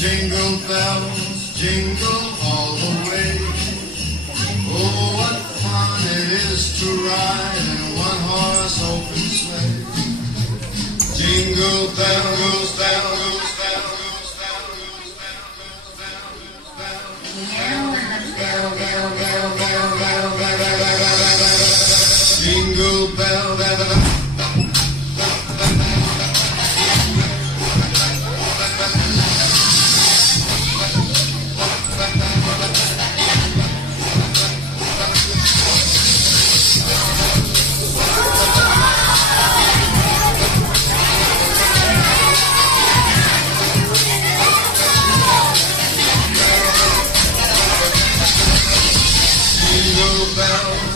Jingle bells, jingle all the way. Oh, what fun it is to ride in a one-horse open sleigh. Jingle bells, bells, bells, bells, bells, jingle bell, jingle bell.